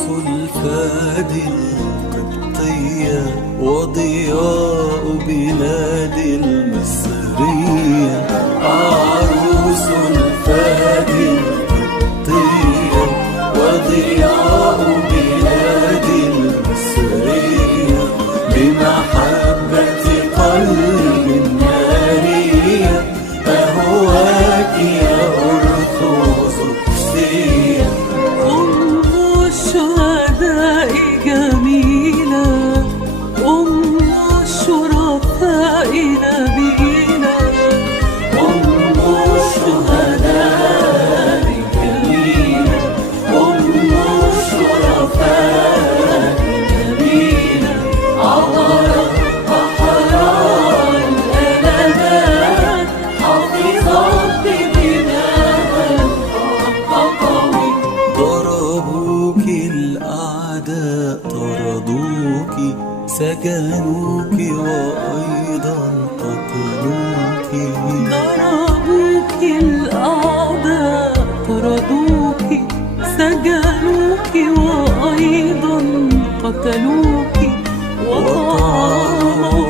الفادي القبطية وضياء بلاد المصرية. عروس الفادي القبطية وضياء بلاد المصرية بمحبة قلب نارية أهواك يا أرثوذكسية. الشهداء جميلة، أم الشرفاء نبيلة. الشهداء جميلة، الشرفاء نبيلة. عبرت بحراء الألمات، حفظت بدماء الحق قوي. ضربوك الأعداء طردوك، سجنوك وأيضا قتلوك. ضربوك الأعداء طردوك، سجنوك وأيضا قتلوك. وطعنوا